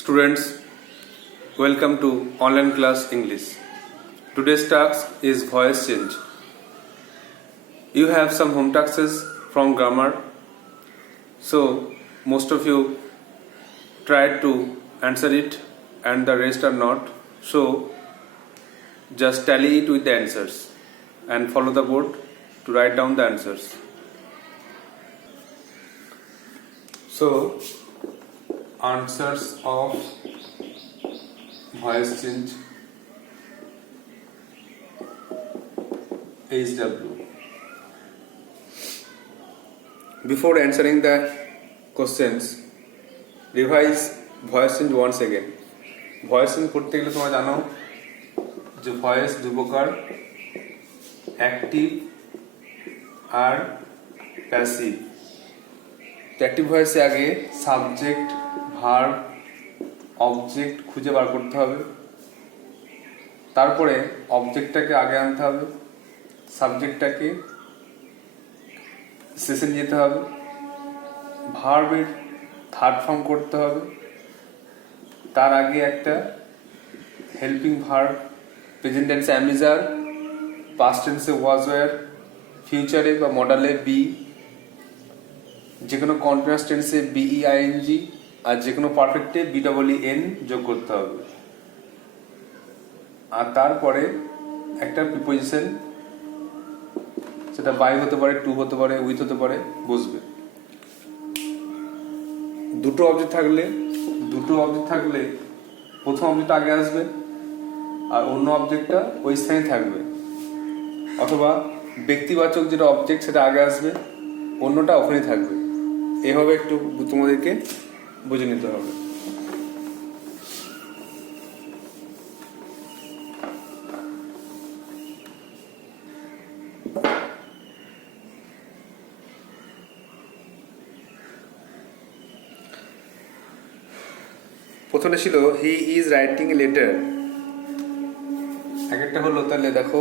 Students, welcome to online class English. Today's task is voice change. You have some home tasks from grammar, so most of you tried to answer it and the rest are not. So just tally it with the answers and follow the board to write down the answers. So answers of voice change HW. Before answering the questions, revise voice change once again. voice change করতে গেলে তোমরা জানো যে ভয়েস দুই প্রকার, অ্যাক্টিভ আর passive. Active ভয়েসে আগে subject, verb, object খুঁজে বার করতে হবে, তারপরে অবজেক্টটাকে আগে আনতে হবে, সাবজেক্টটাকে শেষে নিয়ে যেতে হবে, ভার্বের থার্ড ফর্ম করতে হবে, তার আগে একটা হেল্পিং ভার্ব, প্রেজেন্ট টেন্সে অ্যাম ইজ আর, পাস্ট টেন্সে ওয়াজ ওয়্যার, ফিউচারে বা মডালে বি, যে কোনো কন্টিনিউয়াস টেন্সে বিইআইএনজি আর যে কোনো পারফেক্টে বিডব্লিউএন যোগ করতে হবে। আর তারপরে একটা প্রিপোজিশন, সেটা বাই হতে পারে, টু হতে পারে, উইথ হতে পারে, বসবে। দুটো অবজেক্ট থাকলে প্রথম অবজেক্ট আগে আসবে আর অন্য অবজেক্টটা ওই স্থানে থাকবে, অথবা ব্যক্তিবাচক যেটা অবজেক্ট সেটা আগে আসবে, অন্যটা ওখানেই থাকবে। এভাবে একটু তোমাদেরকে বুঝে নিতে হবে। প্রথমে ছিল হি ইজ রাইটিং এ লেটার। এক একটা হলো, তাহলে দেখো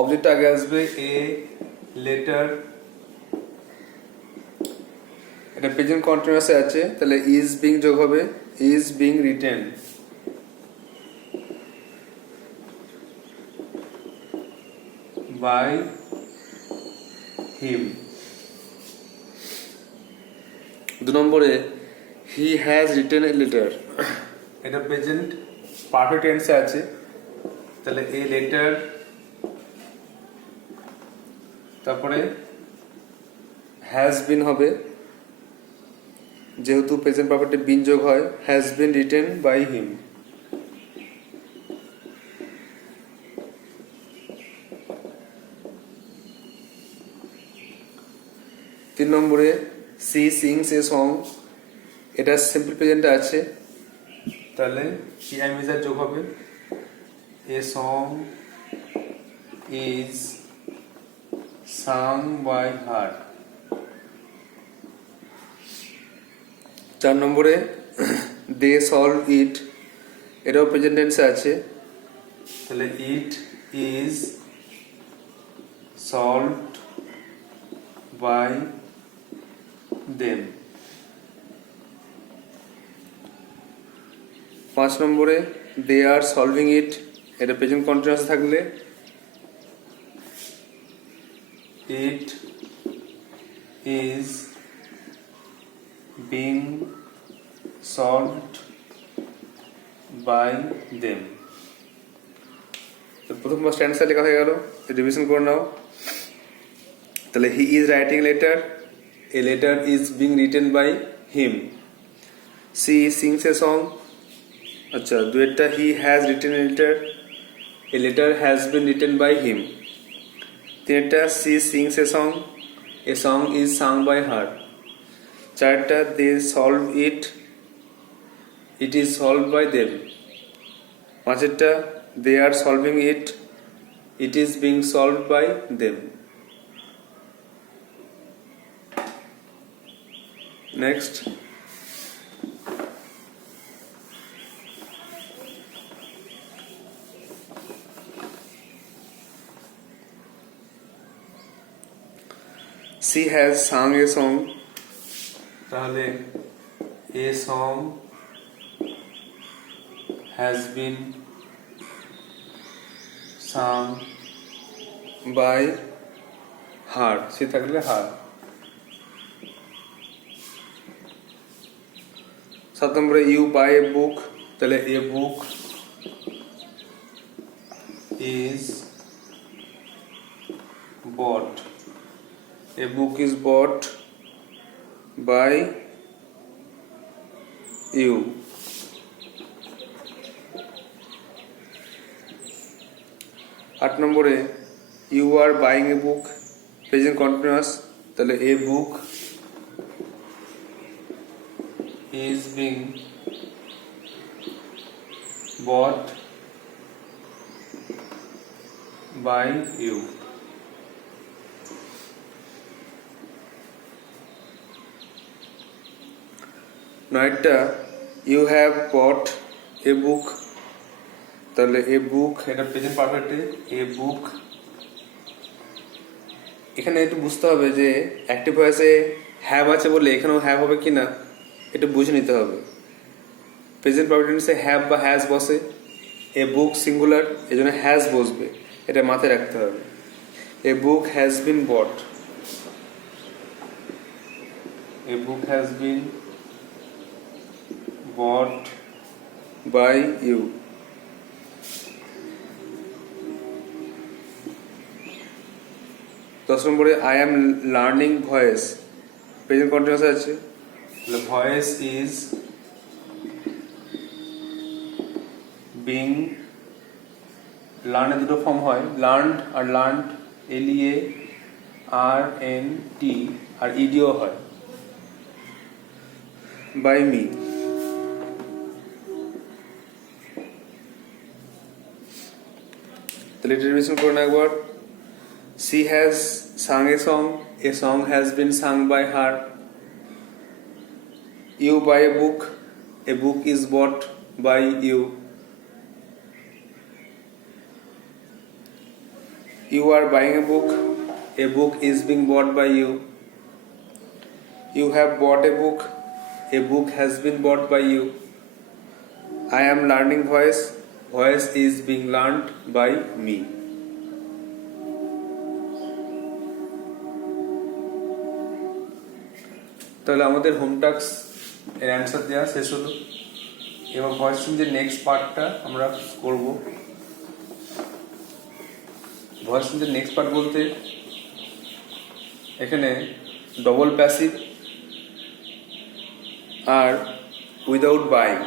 অবজেক্ট আগে আসবে এ লেটার, এটা প্রেজেন্ট কন্টিনিউয়াসে আছে, তাহলে ইজ বিং যোগ হবে, is being written. By him. দু নম্বরে he has written a letter, এটা প্রেজেন্ট পারফেক্ট টেন্সে আছে, তাহলে এ লেটার, তারপরে হ্যাজ বিন হবে, যেহেতু প্রেজেন্ট পারফেক্টে বিন যোগ হয়, has been written by him. তিন নম্বরে সি সিংস এ সং, এটা সিম্পল প্রেজেন্টে আছে, তাহলে আই মিজার যোগ হবে, a song is sung by her. চার নম্বরে দে সলভ ইট, এটাও প্রেজেন্ট টেন্সে আছে, তাহলে it is solved by them. পাঁচ নম্বরে দে আর সলভিং ইট, এটা প্রেজেন্ট কন্টিনিউয়াস থাকলে it is being solved by them. তো প্রথম স্ট্যান্ডার্ড লেখা হয়ে গেল, রিভিশন করে নাও। তাহলে he is writing letter, a letter is being written by him. She sings a song, আচ্ছা দুয়েরটা he has written a letter, a letter has been written by him. তিনেরটা she sings a song is sung by her. চারটা they solve it, it is solve by them. পাঁচেরটা they are solving it, it is being solve by them. Next, she has sung a song, তাহলে a song has been sung by her, সে থাকলে her। 7 নম্বরে you buy a book, তাহলে a book is bought, a book is bought by you। 8 নম্বরে you are buying a book, present continuous, তাহলে a book is being bought by you। নয়টা you have bought a book, তাহলে a book, এটা প্রেজেন্ট পারফেক্টে a book। এখানে একটু বুঝতে হবে যে অ্যাক্টিভ ভয়েসে হ্যাভ আছে বলে এখানেও হ্যাভ হবে কিনা এটা বুঝে নিতে হবে। প্রেজেন্ট পারফেক্ট টেন্সে হ্যাভ বা হ্যাজ বসে, এ বুক সিঙ্গুলার, এই জন্য হ্যাজ বসবে, এটা মাথায় রাখতে হবে। A book has been bought, a book has been bought by you. দশ নম্বরে I am learning voice, present continuous আছে, ভয়েস ইজ বিং, লার্নের দুটো ফর্ম হয়, লার্নড আর লার্নড, LEARNT আর ইডিও হয়, বাই মি। তাহলে এটা রিভিশন করুন একবার। She has sung a song has been sung by her. You buy a book is bought by you. You are buying a book is being bought by you. You have bought a book has been bought by you. I am learning voice is being learned by me. তাহলে আমাদের home task এর অ্যান্সার দেওয়া শেষ হলো। এবার ভয়েস চেঞ্জের নেক্সট পার্টটা আমরা করব। ভয়েস চেঞ্জের নেক্সট পার্ট বলতে এখানে ডবল প্যাসিভ আর উইদাউট বাইং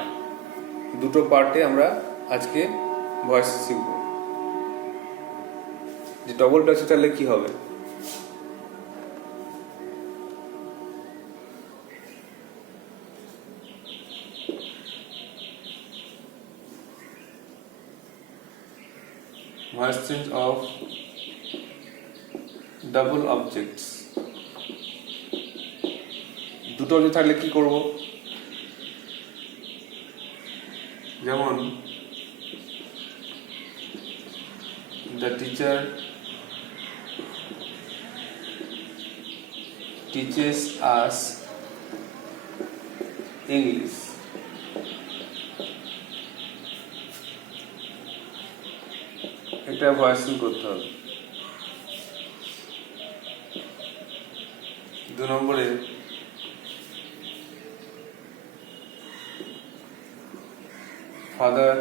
দুটো পার্টে আমরা আজকে ভয়েস শিখব। যে ডবল প্যাসিভ তাহলে কি হবে? Voice change of double objects, দুটো অবজেক্ট থাকলে কি করব? যেমন the teacher teaches us English, এটা ভয়েস করতে হবে। 2 নম্বরে father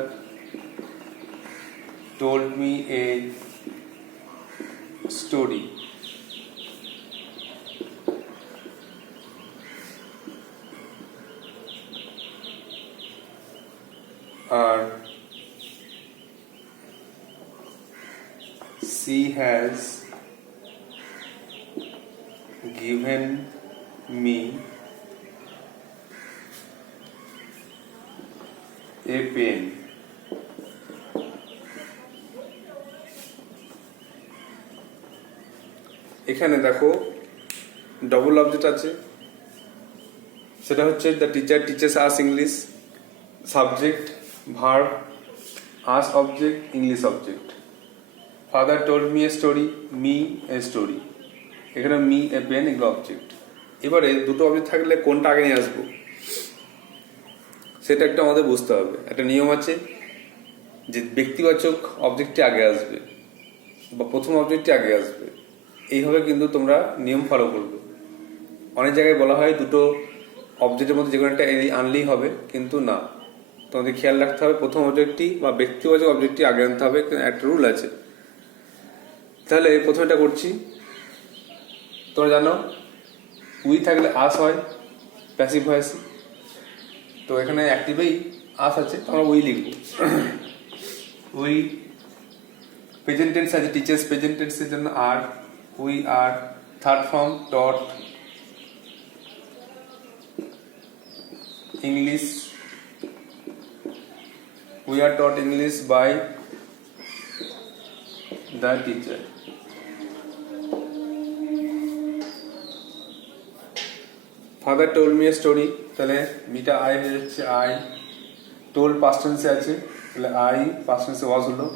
told me a story, R she has given me a pen. এখানে দেখো ডবল অবজেক্ট আছে, সেটা হচ্ছে the teacher teachers us English, subject verb, us object, English object. Father told me a story, me a story, এখানে me a pen, এগুলো অবজেক্ট। এবারে দুটো অবজেক্ট থাকলে কোনটা আগে নিয়ে আসবো সেটা একটা আমাদের বুঝতে হবে। একটা নিয়ম আছে, যে ব্যক্তিবাচক অবজেক্টটি আগে আসবে বা প্রথম অবজেক্টটি আগে আসবে, এইভাবে কিন্তু তোমরা নিয়ম ফলো করবে। অনেক জায়গায় বলা হয় দুটো অবজেক্টের মধ্যে যে কোনো একটা আনলেই হবে, কিন্তু না, তোমাদের খেয়াল রাখতে হবে প্রথম অবজেক্টটি বা ব্যক্তিবাচক অবজেক্টটি আগে আনতে হবে, একটা রুল আছে। তাহলে প্রথমটা করছি, তোমরা জানো উই থাকলে আস হয় প্যাসিভ ভয়েস, তো এখানে অ্যাক্টিভেই আস আছে, তো আমরা উই লিখব। উই প্রেজেন্ট টেন্স আছে, টিচার্স প্রেজেন্ট টেন্সের জন্য আর, we are. Third form taught English, we are taught English by the teacher. Father told me a story, তাহলে মিটা আই হয়ে যাচ্ছে আই। টোল্ড পাস্ট টেন্সে আছে, তাহলে আই পাস্ট টেন্সে ওয়াজ হলো।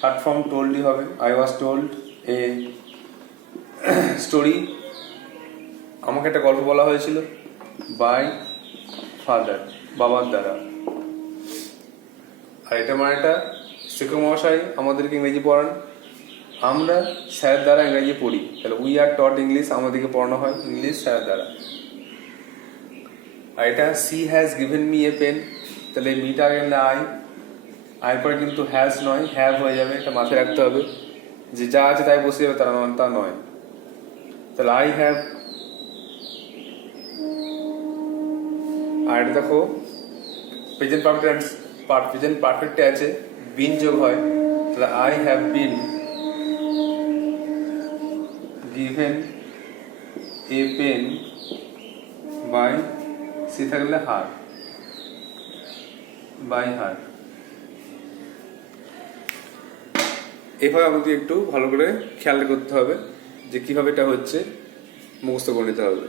থার্ড ফর্ম টোল্ডই হবে, I was told a story, আমাকে একটা গল্প বলা হয়েছিল, বাই ফাদার, বাবার দ্বারা। আর এটা মানে একটা শিক্ষক মহাশয় আমাদেরকে ইংরেজি পড়ান, আমরা স্যার দ্বারা ইংরেজি পড়ি, তাহলে উই আর টট ইংলিশ, আমাদেরকে পড়ানো হয় ইংলিশ স্যার দ্বারা। আর এটা she has given me a pen, তাহলে মিটা আগে আই, আয়ের পরে কিন্তু হ্যাজ নয় হ্যাভ হয়ে যাবে, এটা মাথায় রাখতে হবে যে যা আছে তাই বসে যাবে, তা নয়। তাহলে আই হ্যাভ, আর এটা দেখো প্রেজেন্ট পারফেক্টে আছে, বিন যোগ হয়, তাহলে I have been given a pen by, she থাকলে হার, বাই হার। এভাবে আমাদের একটু ভালো করে খেয়াল করতে হবে যে কিভাবে এটা হচ্ছে, মুখস্থ করে নিতে হবে,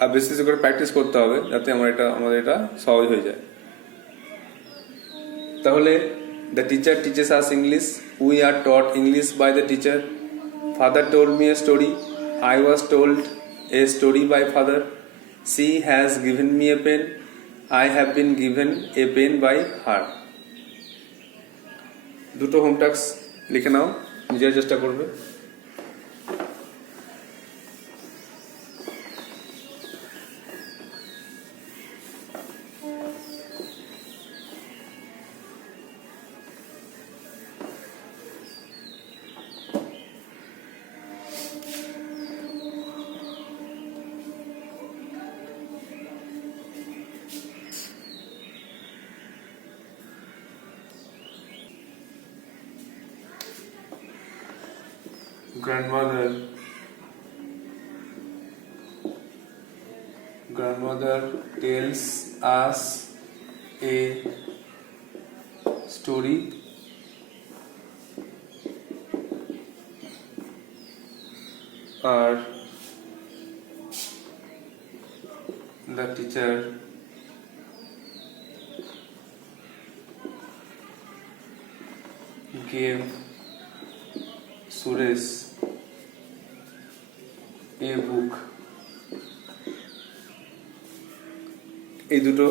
আর বেশি বেশি করে প্র্যাকটিস করতে হবে যাতে আমাদের এটা সহজ হয়ে যায়। তাহলে the teacher teaches us English, we are taught English by the teacher. Father told me a story, I was told a story by father. She has given me a pen, I have been given a pen by her. দুটো home task লিখে নাও, নিজের চেষ্টা করবে। Grandmother tells us a story or the teacher gave Suresh a book. এই দুটো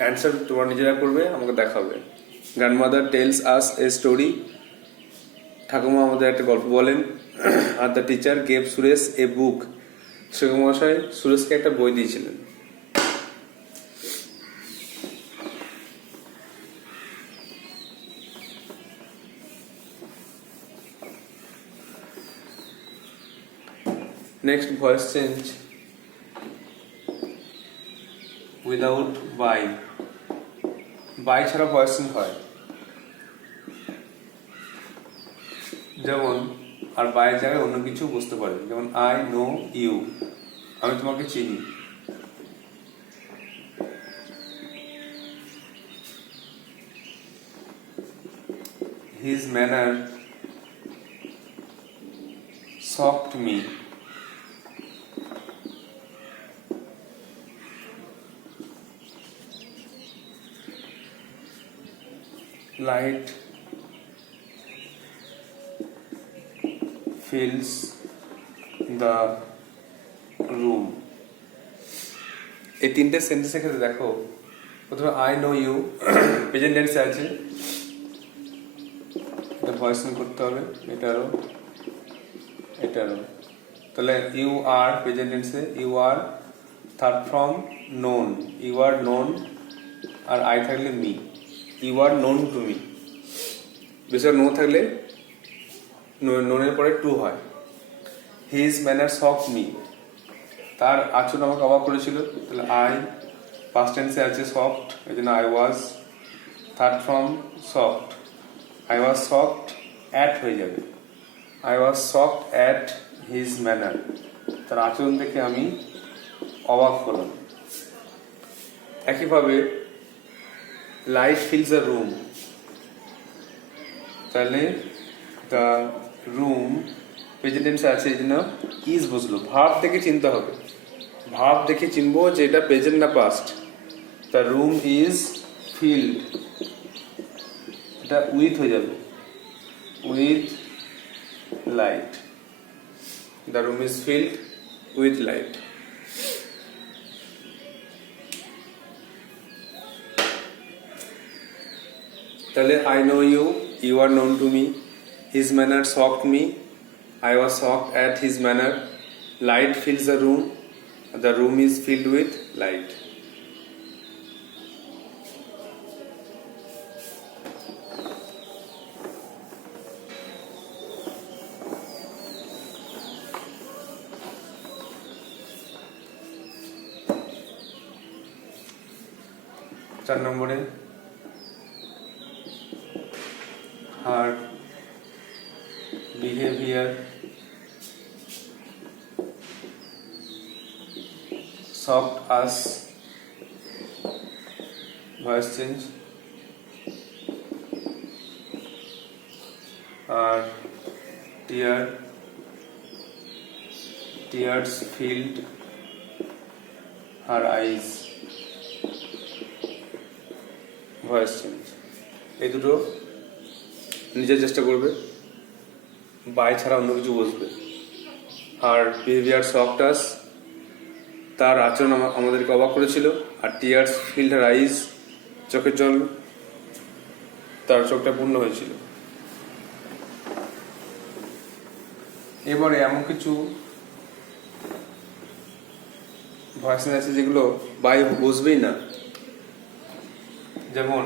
অ্যান্সার তোমরা নিজেরা করবে, আমাকে দেখাবে। Grandmother tells us a story, ঠাকুমা আমাদের একটা গল্প বলেন। আর the teacher gave Suresh a book, শিক্ষক মহাশয় সুরেশকে একটা বই দিয়েছিলেন। Next voice change without by, by ছাড়া ভয়েস চেঞ্জ হয়, যেমন আর বাইয়ের জায়গায় অন্য কিছু বুঝতে পারে, যেমন আই নো ইউ, আমি তোমাকে চিনি। His manner shocked me. Light fills the room. এই তিনটে সেন্টেন্সের ক্ষেত্রে দেখো প্রথমে আই নো ইউ প্রেজেন্ট টেন্সে আছে, এটা ভয়েস করতে হবে, এটারও। তাহলে ইউ আর প্রেজেন্ট টেন্সে you are, third form known, you are known, আর আই থাকলে me, you are known to me. বেশিরভাগ নো থাকলে নোনের পরে টু হয়। হিজ ম্যানার শক মি, তার আচরণ আমাকে অবাক করেছিল, তাহলে আই পাস্ট টেন্সে আছে সফট, এই জন্য I was, third form soft, I was soft at হয়ে যাবে, I was soft at his manner, তার আচরণ দেখে আমি অবাক হলাম। একইভাবে লাইট ফিলস দ্য রুম, তাহলে দ্য রুম প্রেজেন্ট টেন্সে আছে, এই জন্য ইজ বসলো। ভার্ব দেখে চিনতে হবে, ভার্ব দেখে চিনবো যে এটা প্রেজেন্ট না past. The room is filled, এটা উইথ হয়ে যাবে, with light, the room is filled with light. তাহলে I know you, you are known to me, his manner shocked me, I was shocked at his manner. Light fills the room. The room is filled with light. চার নম্বরে her behavior shocked us, voice change, আর tears filled her eyes, voice change. এই দুটো নিজের চেষ্টা করবে, বাই ছাড়া অন্য কিছু বসবে। আর বিহেভিয়ার শকড আস, তার আচরণ আমাদেরকে অবাক করেছিল। আর টিয়ার্স ফিল্ড হার আইজ, চোখের জল তার চোখটা পূর্ণ হয়েছিল। এবারে এমন কিছু ভয়েস আছে যেগুলো বাই বসবেই না, যেমন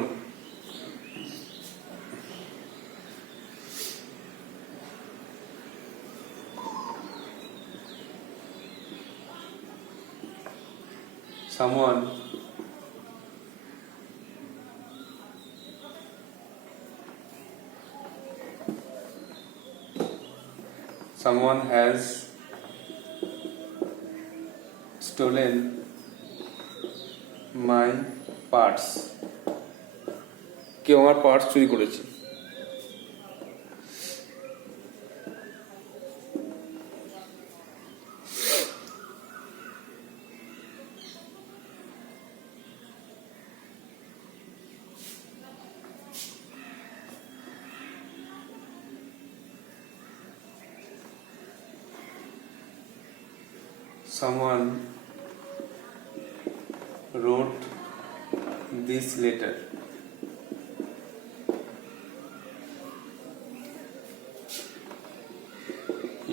someone has stolen my parts, কেউ আমার পার্টস চুরি করেছে। Someone wrote this letter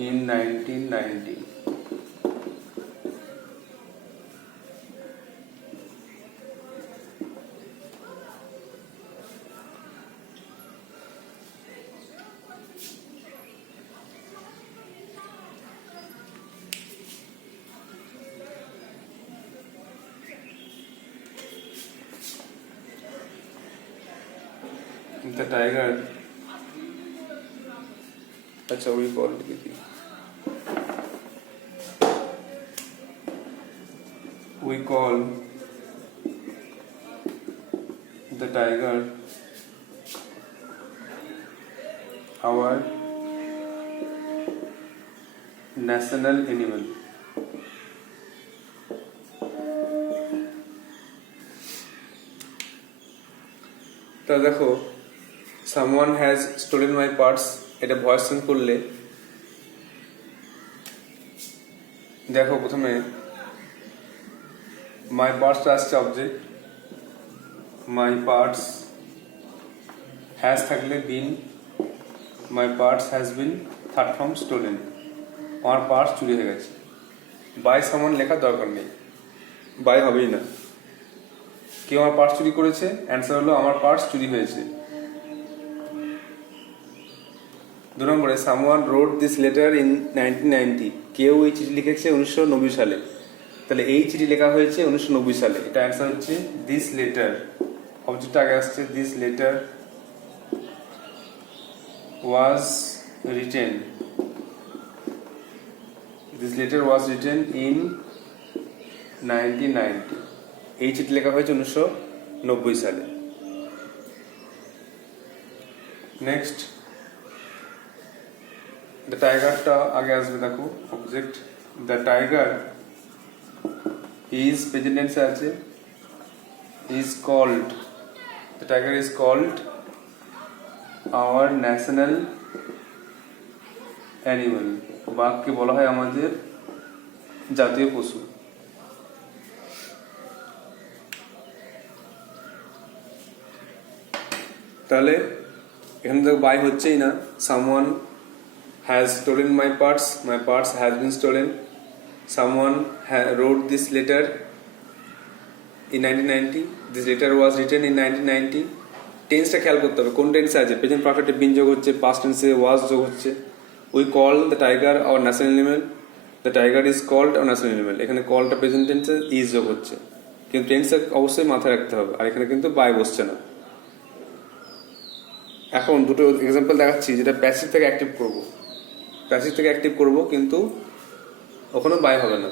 in 1990. The tiger, अच्छा we call it, we call the tiger our national animal. তো দেখো someone has stolen my parts, এটা ভয়েস চেঞ্জ করলে দেখো প্রথমে my parts আসছে অবজেক্ট, মাই পার্টস হ্যাজ থাকলে been, my parts has been third form stolen, আমার parts চুরি হয়ে গেছে। বাই সামান লেখার দরকার নেই, বাই হবেই না। কেউ আমার পার্টস চুরি করেছে, অ্যান্সার হলো আমার পার্টস চুরি হয়েছে। 2 নম্বরে someone wrote this letter in 1990, কেউ এই চিঠি লিখেছে 1990 সালে। তাহলে এই চিঠি লেখা হয়েছে 1990 সালে, এটা অ্যান্সার হচ্ছে দিস লেটার। অবজেক্ট আগে আসছে, this letter was written, this letter was written in 1990, এই চিঠি লেখা হয়েছে 1990 সালে। নেক্সট দ্য টাইগারটা আগে আসবে, দেখো object the tiger is present টেন্সে আছে, is called, the tiger is called our national animal, বাঘকে বলা হয় আমাদের জাতীয় পশু। তাহলে এখানে তো বাই হচ্ছেই না, someone has stolen my parts has been stolen, someone wrote this letter in 1990, this letter was written in 1990। টেন্সটা খেয়াল করতে হবে কোন টেন্সে আছে, প্রেজেন্ট পারফেক্টে বিন যোগ হচ্ছে, পাস্ট টেন্সে ওয়াজ যোগ হচ্ছে। We call the tiger our national animal, the tiger is called our national animal, এখানে কলটা প্রেজেন্ট টেন্সে ইজ যোগ হচ্ছে, কিন্তু টেন্সে অবশ্যই মাথায় রাখতে হবে, আর এখানে কিন্তু বাই বসছে না। এখন দুটো এক্সাম্পল দেখাচ্ছি যেটা প্যাসিভ থেকে অ্যাক্টিভ করব, প্যাসিভ থেকে অ্যাক্টিভ করব কিন্তু ওখানে বাই হবে না।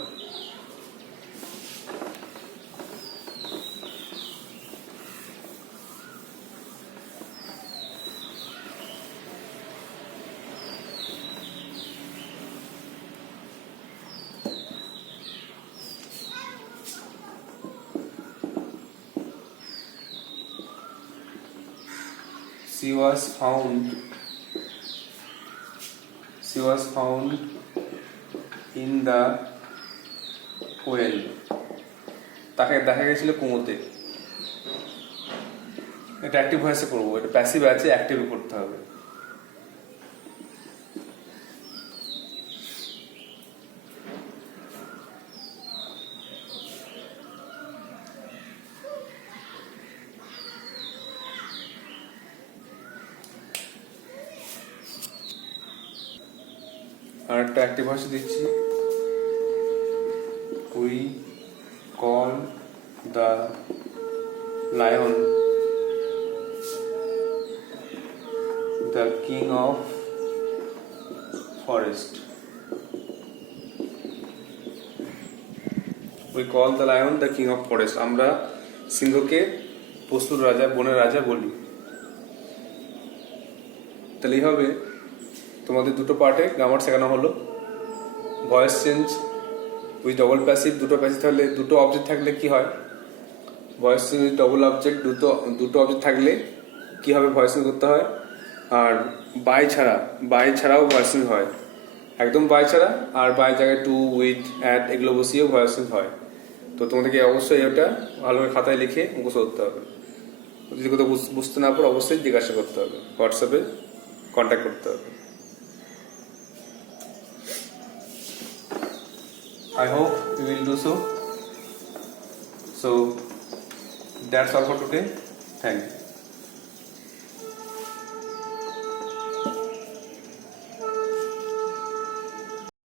She was found in the well, তাকে দেখা গেছিল কুয়োতে। এটা অ্যাক্টিভ ভয়েসে করবো, এটা প্যাসিভ আছে, অ্যাক্টিভ করতে হবে। আর একটা অ্যাক্টিভ ভয়েস দিচ্ছি, we call the lion the king of forest, we call the lion the king of forest, আমরা সিংহকে পশুর রাজা, বনের রাজা বলি। তাহলে এইভাবে তোমাদের দুটো পার্টে গ্রামার শেখানো হলো। Voice change with double passive, দুটো প্যাসিভ থাকলে, দুটো অবজেক্ট থাকলে কি হয়, voice change with double object, দুটো অবজেক্ট থাকলে কীভাবে ভয়েস চেঞ্জ করতে হয়। আর বাই ছাড়াও ভয়েস চেঞ্জ হয়, একদম বাই ছাড়া, আর বাই জায়গায় টু, উইথ, অ্যাট এগুলো বসিয়েও ভয়েস চেঞ্জ হয়। তো তোমাদেরকে অবশ্যই এটা ভালোভাবে খাতায় লিখে মুখস্থ করতে হবে। যদি কোথাও বুঝতে না পারো অবশ্যই জিজ্ঞাসা করতে হবে, হোয়াটসঅ্যাপে কন্ট্যাক্ট করতে হবে। I hope you will do so. So that's all for today. Thank you.